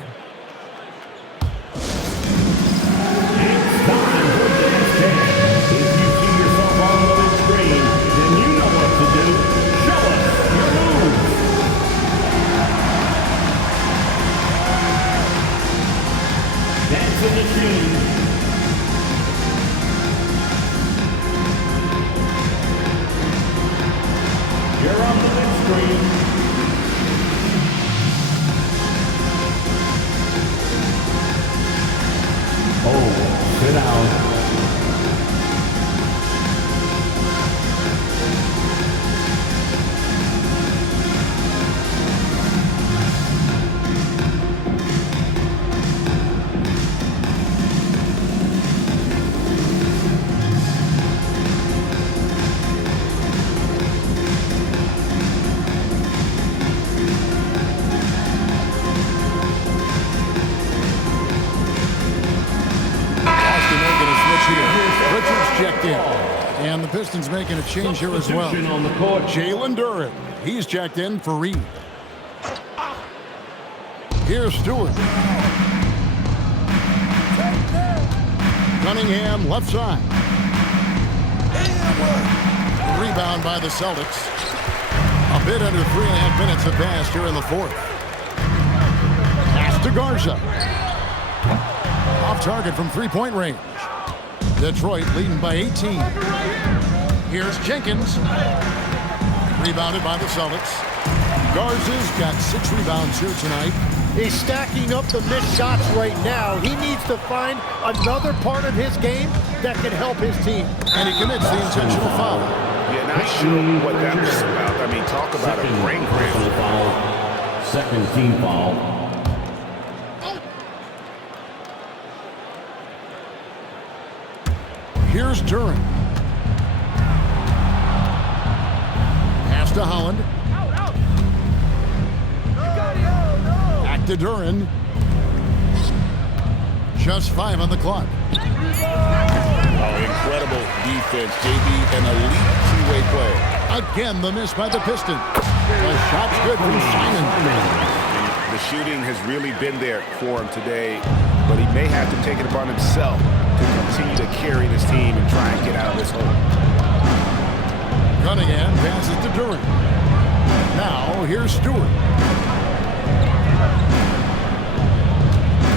down. And the Pistons making a change here as well. Jalen Duren, he's checked in for Reed. Here's Stewart. Cunningham left side. Rebound by the Celtics. A bit under 3.5 minutes have passed here in the fourth. Pass to Garza. Off target from three-point range. Detroit leading by 18. Here's Jenkins. Rebounded by the Celtics. Garza's got 6 rebounds here tonight. He's stacking up the missed shots right now. He needs to find another part of his game that can help his team. And he commits the intentional foul. Yeah, not sure what that was about. I mean, talk about a brain cramp. Second team foul. Here's Duren. Pass to Holland. Back to Duren. Just 5 on the clock. Oh, incredible defense. JB, an elite two-way player. Again, the miss by the Pistons. The shot's good from Simon. The shooting has really been there for him today, but he may have to take it upon himself to continue to carry this team and try and get out of this hole. Cunningham passes to Duren. Now, here's Stewart.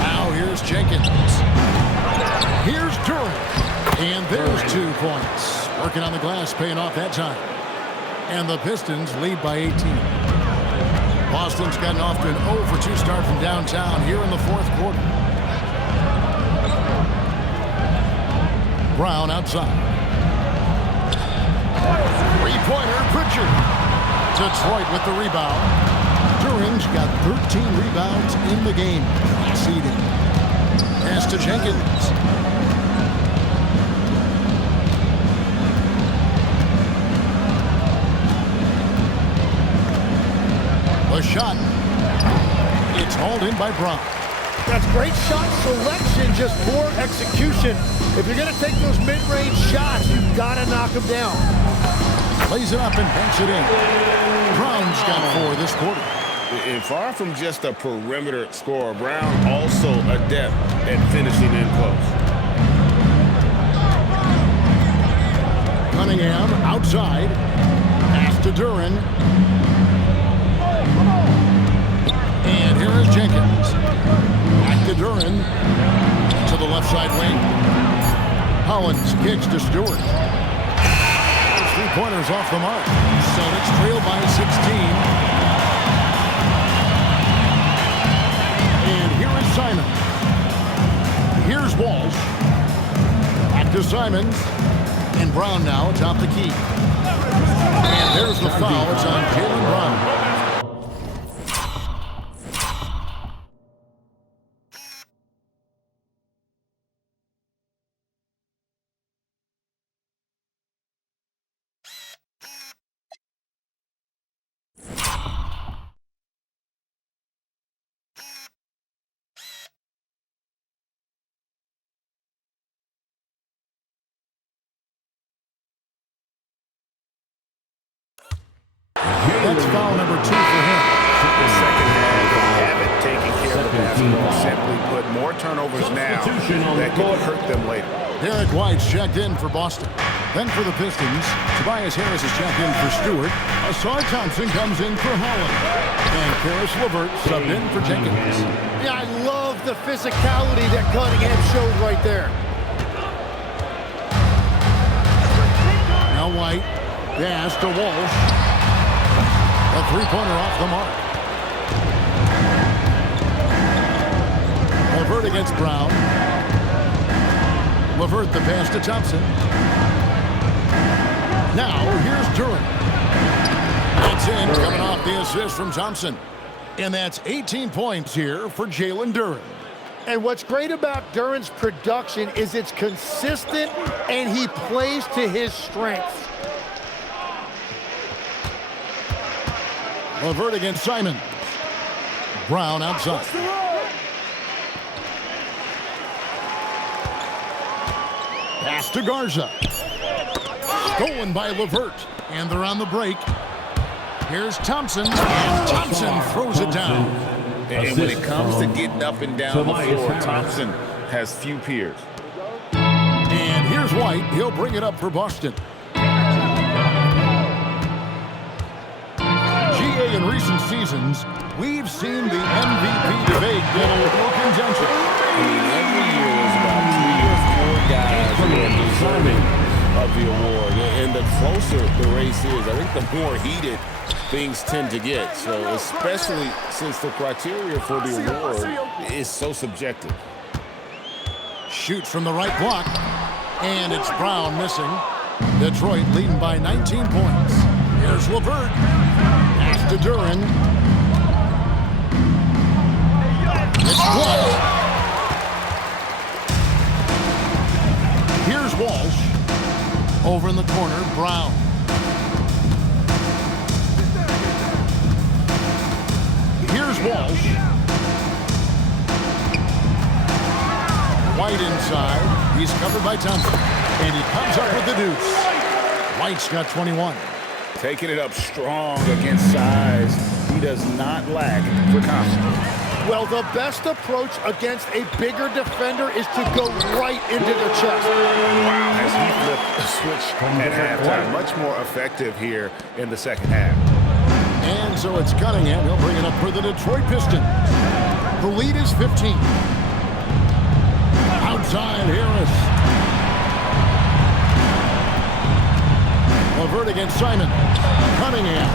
Now, here's Jenkins. Here's Duren. And there's 2 points. Working on the glass, paying off that time. And the Pistons lead by 18. Boston's gotten off to an 0-for-2 start from downtown here in the fourth quarter. Brown outside. Three-pointer, Pritchard. Detroit with the rebound. Duren's got 13 rebounds in the game. Seeding. Pass to Jenkins. The shot. It's hauled in by Brown. That's great shot selection, just poor execution. If you're going to take those mid-range shots, you've got to knock them down. Plays it up and banks it in. Brown's got 4 this quarter. And far from just a perimeter scorer, Brown also adept at finishing in close. Cunningham outside. Pass to Duren. And here is Jenkins. Back to Duren. To the left side wing. Hollins kicks to Stewart. 3-pointers off the mark. Celtics trail by 16. And here is Simon. Here's Walsh. Back to Simons. And Brown now atop the key. And there's the foul. It's on Jalen Brown. That's foul number 2 for him. The second half, haven't taken care of the basketball. Simply put, more turnovers now that could hurt them later. Derek White's checked in for Boston. Then for the Pistons, Tobias Harris is checked in for Stewart. Asar Thompson comes in for Holland. And Karis LeVert subbed in for Jenkins. Yeah, I love the physicality that Cunningham showed right there. Now White. Pass to Walsh. A 3-pointer off the mark. LeVert against Brown. LeVert the pass to Thompson. Now here's Duren. It's in, coming off the assist from Thompson. And that's 18 points here for Jalen Duren. And what's great about Duren's production is it's consistent and he plays to his strengths. LeVert against Simon. Brown outside. Pass to Garza. Stolen by LeVert. And they're on the break. Here's Thompson. And Thompson throws it down. And when it comes to getting up and down the floor, Thompson has few peers. And here's White. He'll bring it up for Boston. GA in recent seasons, we've seen the MVP debate get a little contention. I mean, every year there's about 3 or 4 guys who are deserving of the award. And the closer the race is, I think the more heated things tend to get. So especially since the criteria for the award is so subjective. Shoots from the right block. And it's Brown missing. Detroit leading by 19 points. Here's LeVert. Pass to Duren. It's blocked. Here's Walsh. Over in the corner, Brown. Here's Walsh. White inside. He's covered by Thompson. And he comes up with the deuce. White's got 21. Taking it up strong against size. He does not lack for confidence. Well, the best approach against a bigger defender is to go right into the chest. As he flipped the switch at halftime, much more effective here in the second half. And so it's Cunningham. He'll bring it up for the Detroit Pistons. The lead is 15. Outside Harris. LeVert against Simon. Cunningham.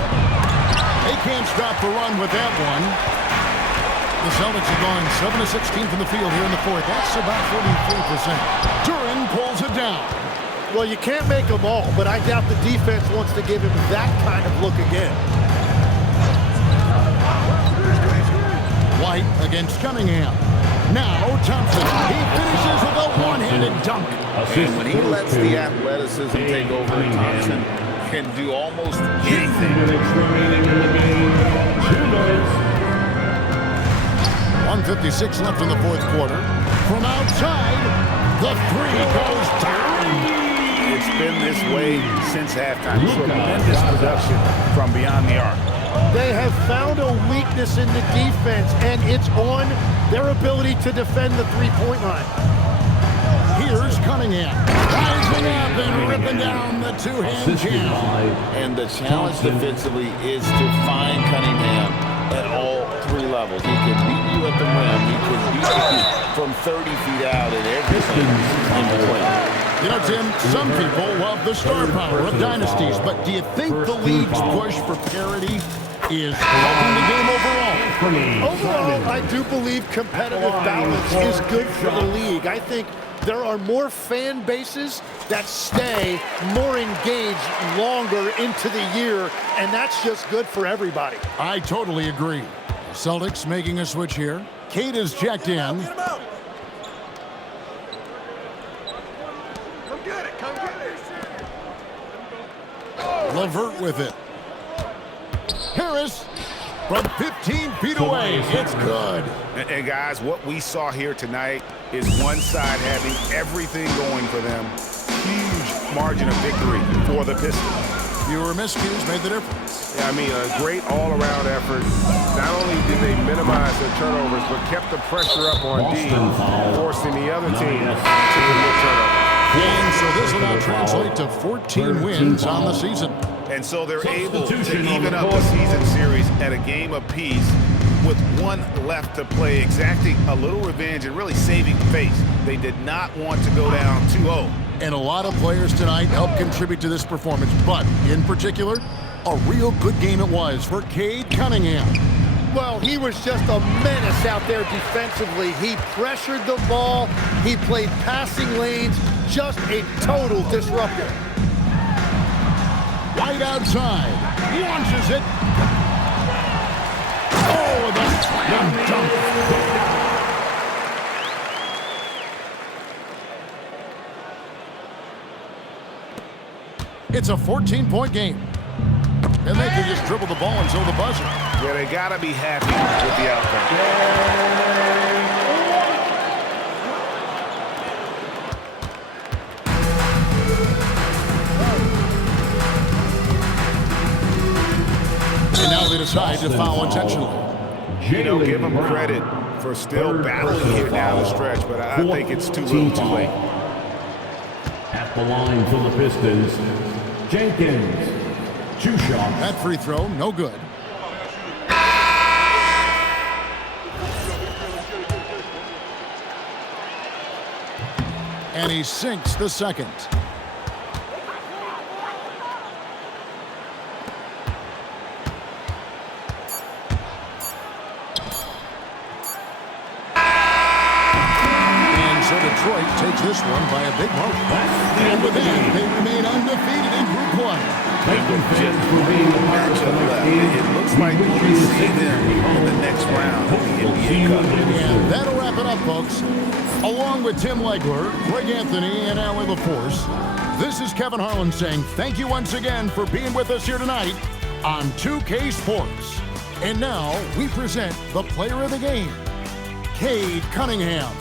They can't stop the run with that one. The Celtics have gone 7 of 16 from the field here in the fourth. That's about 43%. Duren pulls it down. Well, you can't make them all, but I doubt the defense wants to give him that kind of look again. White against Cunningham. Now Thompson. He finishes with a one-handed dunk. And when he lets the athleticism take over, Thompson can do almost anything. 2 minutes remaining in the game. 2 minutes. 1:56 left in the fourth quarter. From outside, the three goes down. It's been this way since halftime. Tremendous production from beyond the arc. They have found a weakness in the defense, and it's on their ability to defend the three-point line. Here's Cunningham. Rising up and ripping down the two-hand jam. And the challenge defensively is to find Cunningham at all 3 levels. He can beat you at the rim. He can beat you from 30 feet out and everything in between. You know, Tim, some people love the star power of dynasties, but do you think the league's push for parity is helping the game overall? Overall, I do believe competitive balance is good for the league. I think there are more fan bases that stay more engaged longer into the year, and that's just good for everybody. I totally agree. Celtics making a switch here. Cade is checked in. LeVert with it. Harris from 15 feet away. It's good. And guys, what we saw here tonight is one side having everything going for them. Huge margin of victory for the Pistons. Fewer miscues made the difference. Yeah, I mean, a great all-around effort. Not only did they minimize their turnovers, but kept the pressure up on D, forcing the other team to commit turnovers. And so this will now translate to 14 wins on the season. And so they're able to even up the season series at a game apiece with one left to play, exacting a little revenge and really saving face. They did not want to go down 2-0. And a lot of players tonight helped contribute to this performance, but in particular, a real good game it was for Cade Cunningham. Well, he was just a menace out there defensively. He pressured the ball. He played passing lanes. just a total disruptor. Right outside. Launches it. Oh, the slam dunk. It's a 14-point game. And they can just dribble the ball until the buzzer. Yeah, they got to be happy with the outcome. And now they decide to foul intentionally. You know, give them credit for still battling here down the stretch, but I think it's too little too late. At the line for the Pistons, Jenkins. 2 shots. That free throw, no good. And he sinks the second. And so Detroit takes this one by a big margin. And with that, they remain undefeated in group play. It looks like we'll see them in the next round of the NBA Cup. And that'll wrap it up, folks. Along with Tim Legler, Greg Anthony, and Allie LaForce, this is Kevin Harlan saying thank you once again for being with us here tonight on 2K Sports. And now we present the player of the game, Cade Cunningham.